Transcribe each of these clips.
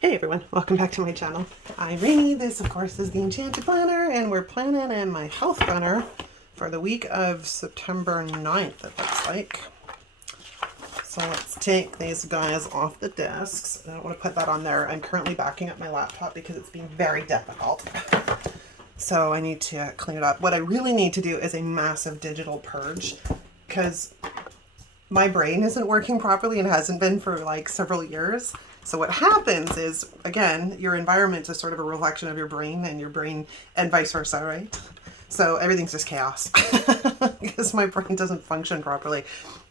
Hey everyone, welcome back to my channel. I'm Reenie. This of course is the Enchanted planner, and we're planning in my health planner for the week of September 9th, it looks like. So let's take these guys off the desks. I don't want to put that on there. I'm currently backing up my laptop because it's being very difficult. So I need to clean it up. What I really need to do is a massive digital purge because my brain isn't working properly and hasn't been for like several years. So what happens is, again, your environment is sort of a reflection of your brain and vice versa, right? So everything's just chaos because my brain doesn't function properly.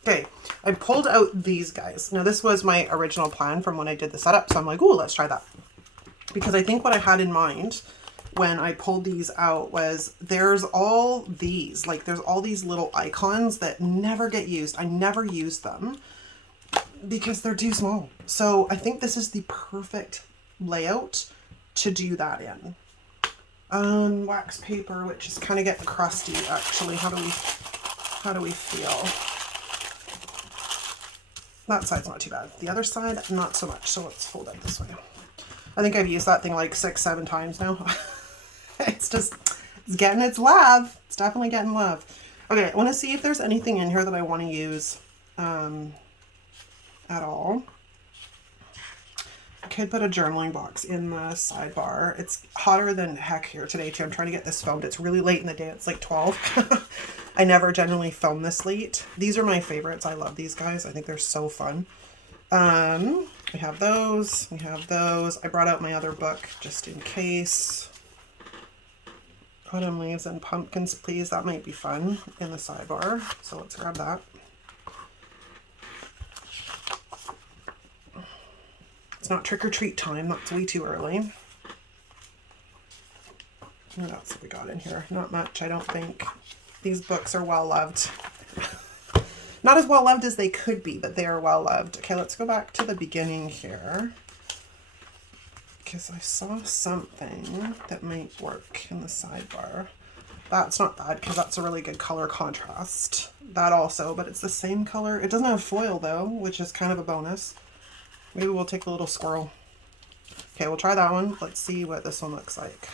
Okay, I pulled out these guys. Now this was my original plan from when I did the setup. So I'm like, ooh, let's try that. Because I think what I had in mind when I pulled these out was there's all these little icons that never get used. I never use them because they're too small. So I think this is the perfect layout to do that in. Wax paper, which is kind of getting crusty actually. How do we feel? That side's not too bad. The other side, not so much. So let's fold it this way. I think I've used that thing like 6-7 times now. It's getting its love. It's definitely getting love. Okay, I want to see if there's anything in here that I want to use at all. I could put a journaling box in the sidebar. It's hotter than heck here today too. I'm trying to get this filmed. It's really late in the day. It's like 12. I never generally film this late. These are my favorites. I love these guys. I think they're so fun. We have those. We have those. I brought out my other book just in case. Autumn leaves and pumpkins, please. That might be fun in the sidebar. So let's grab that. It's not trick or treat time. That's way too early. What else have we got in here? Not much, I don't think. These books are well loved. Not as well loved as they could be, but they are well loved. Okay, let's go back to the beginning here. Because I saw something that might work in the sidebar. That's not bad because that's a really good color contrast. That also, but it's the same color. It doesn't have foil though, which is kind of a bonus. Maybe we'll take a little squirrel. Okay, we'll try that one. Let's see what this one looks like.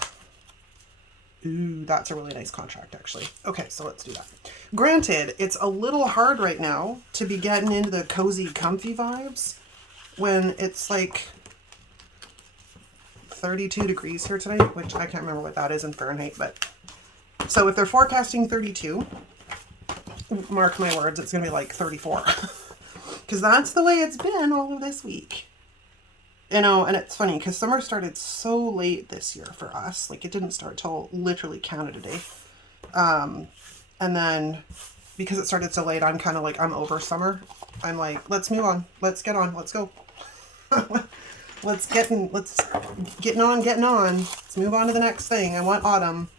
Ooh, that's a really nice contract actually. Okay, so let's do that. Granted, it's a little hard right now to be getting into the cozy, comfy vibes when it's like 32 degrees here today, which I can't remember what that is in Fahrenheit, but so if they're forecasting 32, mark my words, it's gonna be like 34 because that's the way it's been all of this week, you know. And it's funny because summer started so late this year for us. Like it didn't start till literally Canada Day, and then because it started so late, I'm kind of like, I'm over summer. I'm like, let's move on, let's get on, let's go. Let's get on. Let's move on to the next thing. I want autumn.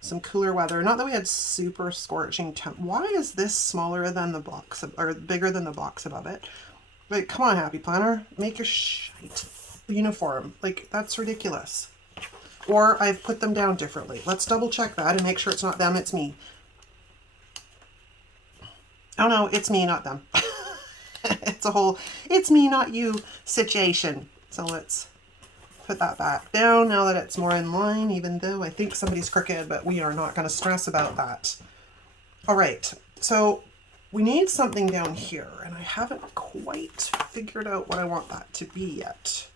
Some cooler weather. Not that we had super scorching temp. Why is this smaller than the box or bigger than the box above it? Like, come on, Happy Planner. Make your shite uniform. Like, that's ridiculous. Or I've put them down differently. Let's double check that and make sure it's not them, it's me. Oh no, it's me, not them. It's a whole, it's me, not you situation. So let's put that back down now that it's more in line, even though I think somebody's crooked, but we are not going to stress about that. All right, so we need something down here, and I haven't quite figured out what I want that to be yet.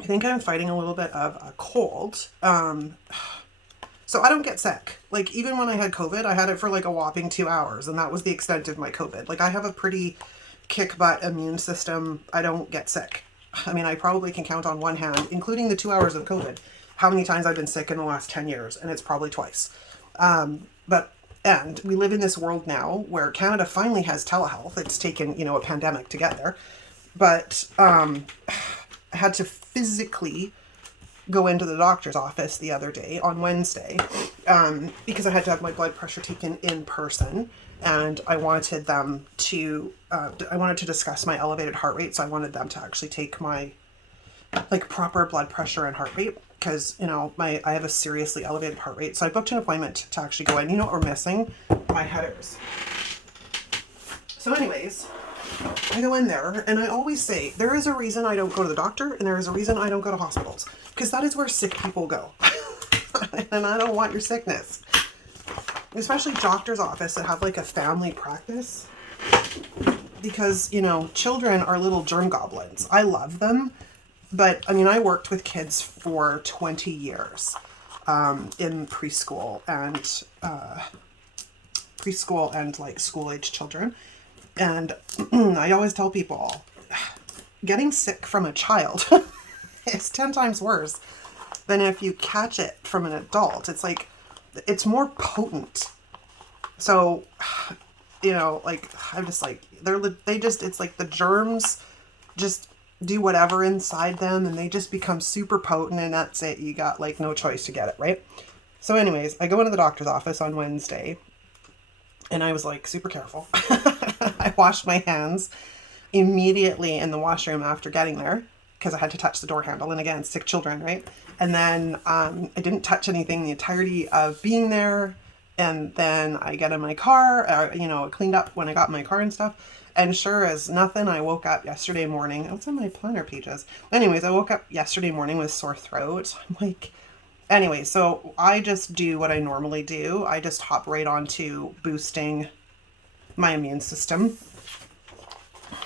I think I'm fighting a little bit of a cold. So I don't get sick. Like even when I had COVID, I had it for like a whopping 2 hours, and that was the extent of my COVID. Like I have a pretty kick butt immune system. I don't get sick. I mean, I probably can count on one hand, including the 2 hours of COVID, how many times I've been sick in the last 10 years, and it's probably twice. And we live in this world now where Canada finally has telehealth. It's taken, you know, a pandemic to get there. But I had to physically go into the doctor's office the other day on Wednesday because I had to have my blood pressure taken in person. And I wanted them to, I wanted to discuss my elevated heart rate. So I wanted them to actually take my like proper blood pressure and heart rate because, you know, I have a seriously elevated heart rate. So I booked an appointment to actually go in. You know what we're missing? My headers. So anyways, I go in there and I always say, there is a reason I don't go to the doctor and there is a reason I don't go to hospitals. Because that is where sick people go. And I don't want your sickness. Especially doctor's office that have like a family practice. Because, you know, children are little germ goblins. I love them. But, I mean, I worked with kids for 20 years in preschool and like school-age children. And I always tell people, getting sick from a child is 10 times worse than if you catch it from an adult. It's like, it's more potent. So, you know, like, I'm just like, it's like the germs just do whatever inside them and they just become super potent and that's it. You got like no choice to get it, right? So anyways, I go into the doctor's office on Wednesday and I was like super careful. I washed my hands immediately in the washroom after getting there because I had to touch the door handle, and again, sick children, right? And then I didn't touch anything the entirety of being there. And then I get in my car, you know, cleaned up when I got in my car and stuff. And sure as nothing, I woke up yesterday morning. It's on my planner pages. Anyways, I woke up yesterday morning with sore throat. I'm like, anyway, so I just do what I normally do. I just hop right onto boosting my immune system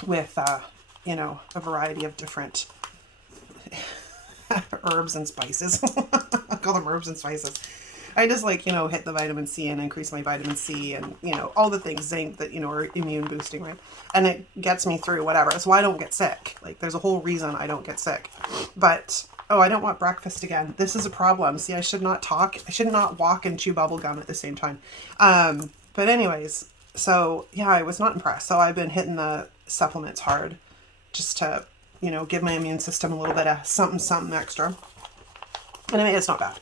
with, you know, a variety of different herbs and spices. I call them herbs and spices. I just like, you know, hit the vitamin C and increase my vitamin C and, you know, all the things, zinc that, you know, are immune boosting, right? And it gets me through whatever. That's why I don't get sick. Like, there's a whole reason I don't get sick. But, oh, I don't want breakfast again. This is a problem. See, I should not talk. I should not walk and chew bubble gum at the same time. But anyways, so yeah, I was not impressed. So I've been hitting the supplements hard just to, you know, give my immune system a little bit of something extra. And I mean, it's not bad.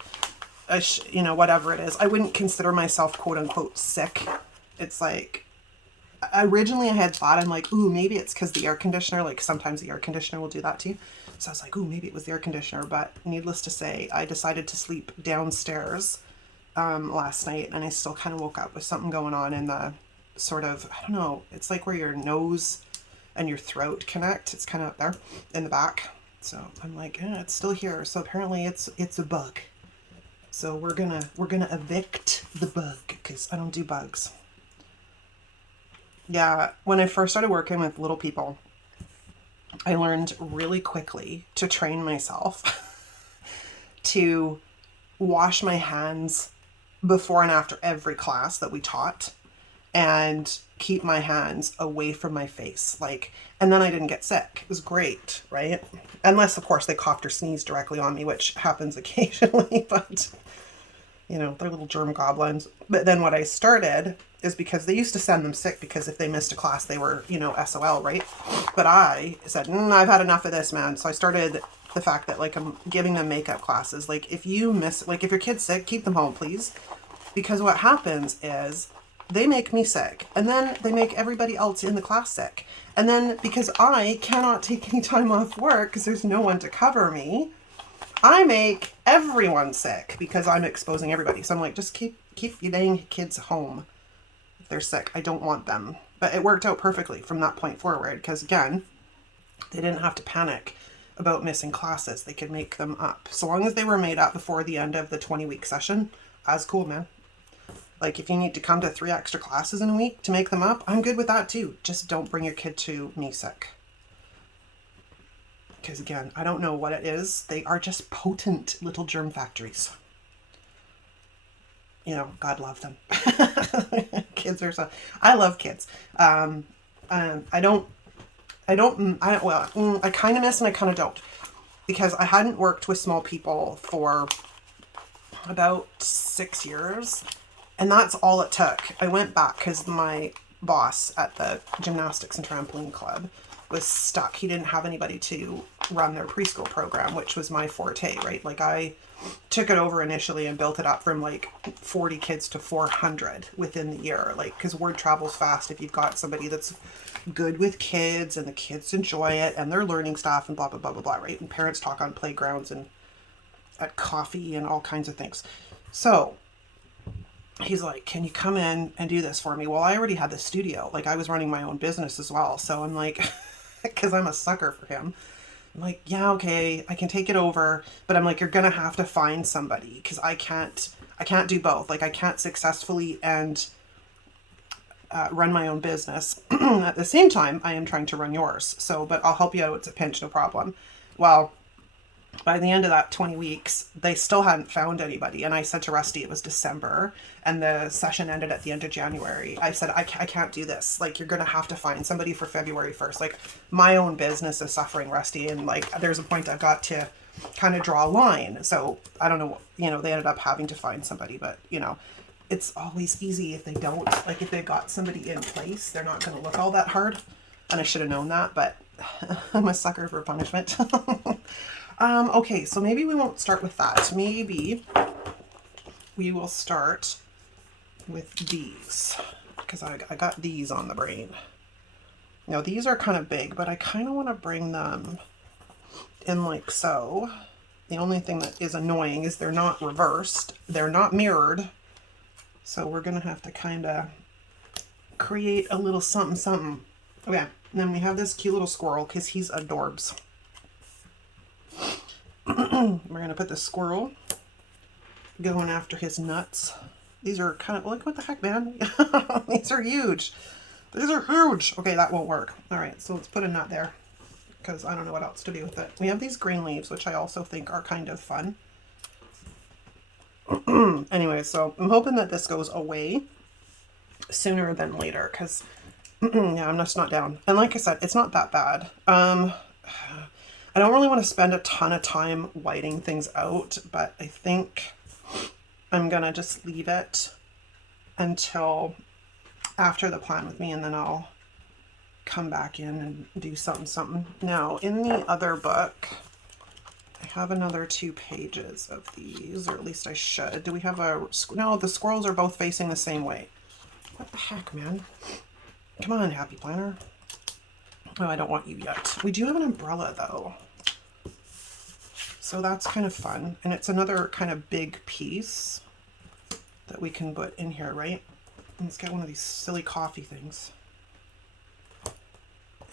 You know, whatever it is. I wouldn't consider myself quote unquote sick. It's like, originally I had thought, I'm like, ooh, maybe it's because the air conditioner, like sometimes the air conditioner will do that to you. So I was like, ooh, maybe it was the air conditioner. But needless to say, I decided to sleep downstairs last night and I still kind of woke up with something going on in the sort of, I don't know, it's like where your nose and your throat connect. It's kind of up there in the back. So I'm like, yeah, it's still here. So apparently it's a bug. So we're gonna evict the bug because I don't do bugs. Yeah, when I first started working with little people, I learned really quickly to train myself to wash my hands before and after every class that we taught and keep my hands away from my face. Like, and then I didn't get sick. It was great, right? Unless, of course, they coughed or sneezed directly on me, which happens occasionally, but, you know, they're little germ goblins. But then what I started is because they used to send them sick because if they missed a class, they were, you know, SOL, right? But I said, I've had enough of this, man. So I started the fact that, like, I'm giving them makeup classes. Like, if you miss, like, if your kid's sick, keep them home, please. Because what happens is they make me sick, and then they make everybody else in the class sick. And then because I cannot take any time off work because there's no one to cover me, I make everyone sick because I'm exposing everybody. So I'm like, just keep your dang kids home if they're sick. I don't want them. But it worked out perfectly from that point forward because, again, they didn't have to panic about missing classes. They could make them up. So long as they were made up before the end of the 20-week session, I was cool, man. Like, if you need to come to 3 extra classes in a week to make them up, I'm good with that too. Just don't bring your kid to me sick. Because, again, I don't know what it is. They are just potent little germ factories. You know, God love them. Kids are so... I love kids. I kind of miss and I kind of don't. Because I hadn't worked with small people for about 6 years. And that's all it took. I went back because my boss at the gymnastics and trampoline club was stuck. He didn't have anybody to run their preschool program, which was my forte, right? Like, I took it over initially and built it up from like 40 kids to 400 within the year. Like, because word travels fast if you've got somebody that's good with kids and the kids enjoy it and they're learning stuff and blah, blah, blah, blah, blah, right? And parents talk on playgrounds and at coffee and all kinds of things. So he's like, can you come in and do this for me? Well, I already had the studio. Like, I was running my own business as well. So I'm like, because I'm a sucker for him. I'm like, yeah, okay, I can take it over. But I'm like, you're going to have to find somebody because I can't do both. Like, I can't successfully and run my own business. At the same time, I am trying to run yours. So, but I'll help you out. It's a pinch, no problem. Well, by the end of that 20 weeks, they still hadn't found anybody. And I said to Rusty, it was December and the session ended at the end of January. I said, I can't do this. Like, you're going to have to find somebody for February 1st. Like, my own business is suffering, Rusty. And like, there's a point I've got to kind of draw a line. So I don't know, you know, they ended up having to find somebody, but you know, it's always easy if they don't. Like, if they've got somebody in place, they're not going to look all that hard. And I should have known that, but I'm a sucker for punishment. Okay, so maybe we won't start with that. Maybe we will start with these because I got these on the brain. Now these are kind of big, but I kind of want to bring them in like so. The only thing that is annoying is they're not reversed. They're not mirrored. So we're going to have to kind of create a little something, something. Okay, and then we have this cute little squirrel because he's adorbs. We're going to put the squirrel going after his nuts. These are kind of, like, what the heck, man? These are huge. These are huge. Okay, that won't work. All right, so let's put a nut there because I don't know what else to do with it. We have these green leaves, which I also think are kind of fun. Anyway, so I'm hoping that this goes away sooner than later because, yeah, I'm just not down. And like I said, it's not that bad. I don't really want to spend a ton of time whiting things out, but I think I'm going to just leave it until after the plan with me, and then I'll come back in and do something. Now, in the other book, I have another 2 pages of these, or at least I should. Do we have a... No, the squirrels are both facing the same way. What the heck, man? Come on, Happy Planner. Oh, I don't want you yet. We do have an umbrella, though. So that's kind of fun. And it's another kind of big piece that we can put in here, right? Let's get one of these silly coffee things.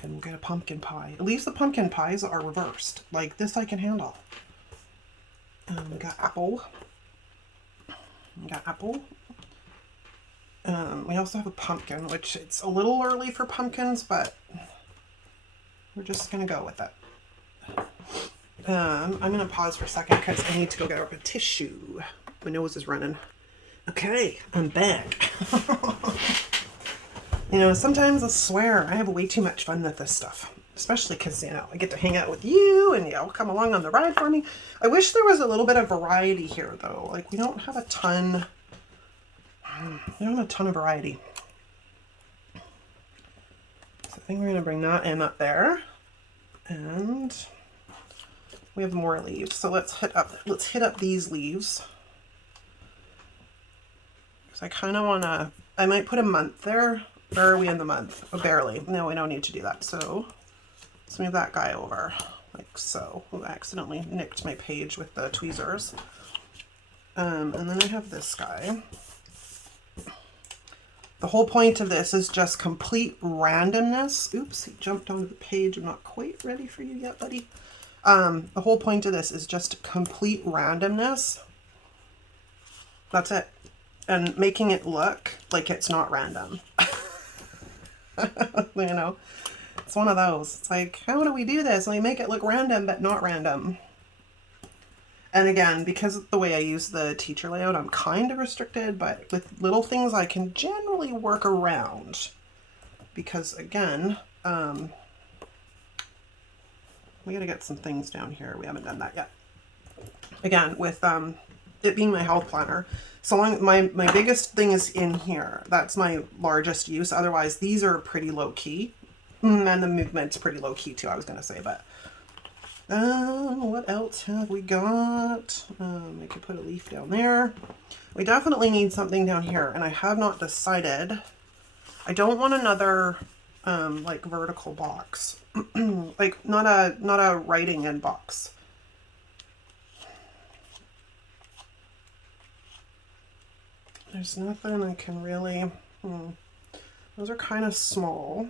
And we'll get a pumpkin pie. At least the pumpkin pies are reversed. Like, this I can handle. We got apple. We got apple. We also have a pumpkin, which it's a little early for pumpkins, but we're just going to go with it. I'm going to pause for a second because I need to go get a tissue. My nose is running. Okay, I'm back. You know, sometimes I swear I have way too much fun with this stuff. Especially because, you know, I get to hang out with you and, you know, come along on the ride for me. I wish there was a little bit of variety here, though. Like, we don't have a ton... We don't have a ton of variety. So I think we're going to bring that in up there. And we have more leaves. So let's hit up these leaves. Because I kind of want to... I might put a month there. Where are we in the month? Oh, barely. No, we don't need to do that. So let's move that guy over. Like so. Oh, I accidentally nicked my page with the tweezers. And then I have this guy. The whole point of this is just complete randomness. Oops, he jumped onto the page. I'm not quite ready for you yet, buddy. The whole point of this is just complete randomness. That's it. And making it look like it's not random. You know, it's one of those. It's like, how do we do this? And we make it look random, but not random. And again, because of the way I use the teacher layout, I'm kind of restricted, but with little things I can generally work around. Because again, we gotta get some things down here. We haven't done that yet. Again, with it being my health planner, so long my biggest thing is in here. That's my largest use. Otherwise, these are pretty low key. And the movement's pretty low key too, I was gonna say, but what else have we got? We could put a leaf down there. We definitely need something down here, and I have not decided. I don't want another like vertical box. Like not a writing in box. There's nothing I can really, those are kind of small.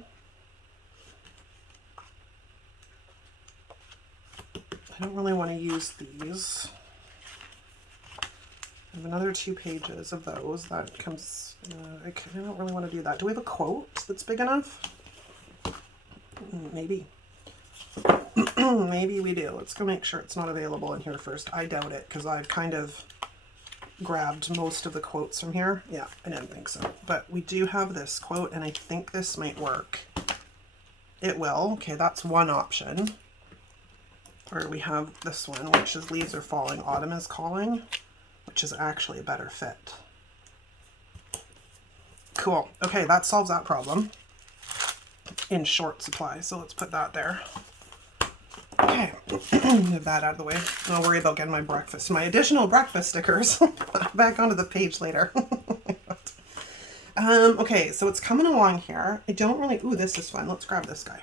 I don't really want to use these. I have another 2 pages of those. That comes, I don't really want to do that. Do we have a quote that's big enough? Maybe. Maybe we do. Let's go make sure it's not available in here first. I doubt it, because I've kind of grabbed most of the quotes from here. Yeah, I didn't think so. But we do have this quote, and I think this might work. It will. Okay, that's one option. Or we have this one, which is Leaves Are Falling, Autumn is Calling, which is actually a better fit. Cool. Okay, that solves that problem in short supply. So let's put that there. Okay, get that out of the way. I'll worry about getting my additional breakfast stickers back onto the page later. Okay, so it's coming along here. I don't really, ooh, this is fun. Let's grab this guy.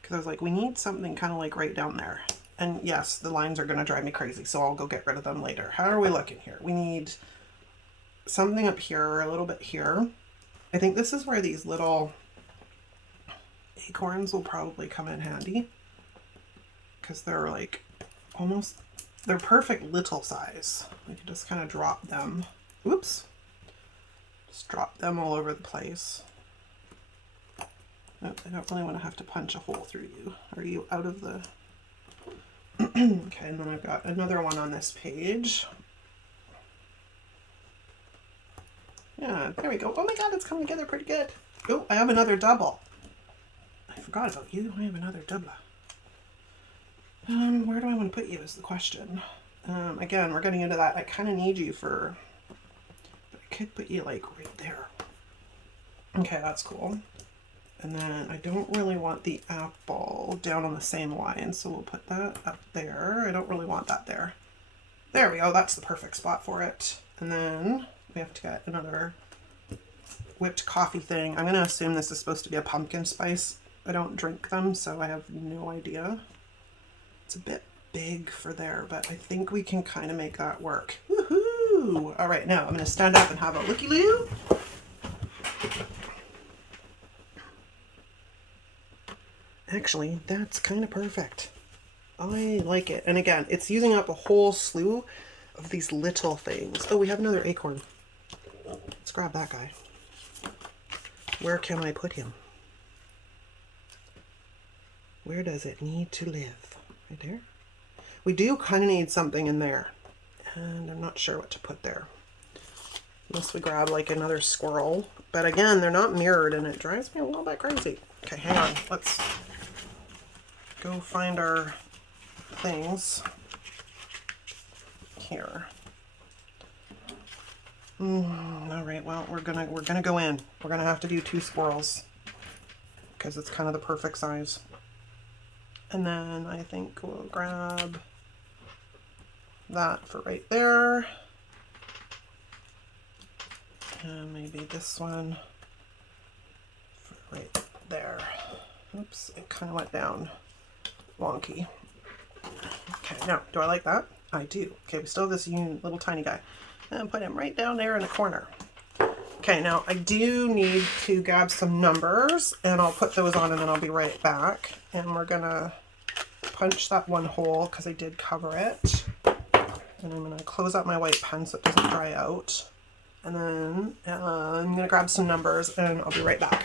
Because I was like, we need something kind of like right down there. And yes, the lines are going to drive me crazy, so I'll go get rid of them later. How are we looking here? We need something up here, a little bit here. I think this is where these little acorns will probably come in handy. Because they're like almost, they're perfect little size. We can just kind of drop them. Oops. Just drop them all over the place. Oh, I don't really want to have to punch a hole through you. Are you out of the... Okay, and then I've got another one on this page. Yeah, there we go. Oh my god, it's coming together pretty good. Oh, I have another double. I forgot about you. I have another double. Where do I want to put you is the question. Again, we're getting into that. I kind of need you for... But I could put you like right there. Okay, that's cool. And then I don't really want the apple down on the same line, so we'll put that up there. I don't really want that there. There we go, that's the perfect spot for it. And then we have to get another whipped coffee thing. I'm going to assume this is supposed to be a pumpkin spice. I don't drink them, so I have no idea. It's a bit big for there, but I think we can kind of make that work. Woohoo! All right, now I'm going to stand up and have a looky-loo. Actually, that's kind of perfect. I like it. And again, it's using up a whole slew of these little things. Oh, we have another acorn. Let's grab that guy. Where can I put him? Where does it need to live? Right there? We do kind of need something in there. And I'm not sure what to put there. Unless we grab like another squirrel. But again, they're not mirrored and it drives me a little bit crazy. Okay, hang on. Let's go find our things here. All right, well, we're gonna go in. We're gonna have to do 2 squirrels because it's kind of the perfect size. And then I think we'll grab that for right there. And maybe this one for right there. Oops, it kind of went down wonky. Okay, now, do I like that? I do. Okay, we still have this little tiny guy. And put him right down there in the corner. Okay, now I do need to grab some numbers and I'll put those on and then I'll be right back. And we're gonna punch that one hole because I did cover it. And I'm gonna close out my white pen so it doesn't dry out. And then I'm gonna grab some numbers and I'll be right back.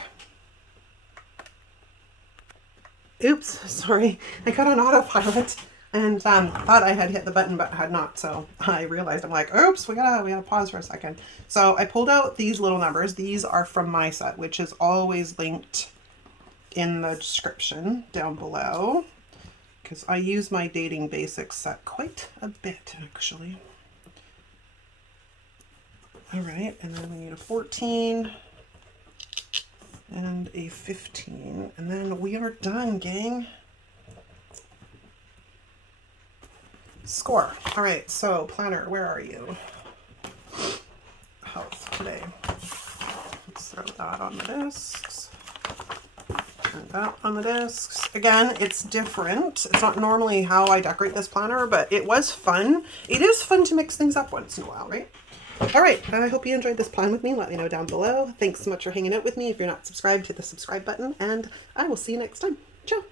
Oops, sorry. I got on autopilot and thought I had hit the button but had not. So I realized, I'm like, oops, we gotta pause for a second. So I pulled out these little numbers. These are from my set, which is always linked in the description down below. Because I use my Dating Basics set quite a bit, actually. All right, and then we need a 14 and a 15, and then we are done, gang. Score. All right, so planner, where are you? Health today. Let's throw that on the discs. And that on the discs. Again, it's different. It's not normally how I decorate this planner, but it was fun. It is fun to mix things up once in a while, right? All right, I hope you enjoyed this plan with me. Let me know down below. Thanks so much for hanging out with me. If you're not subscribed, hit the subscribe button, and I will see you next time. Ciao.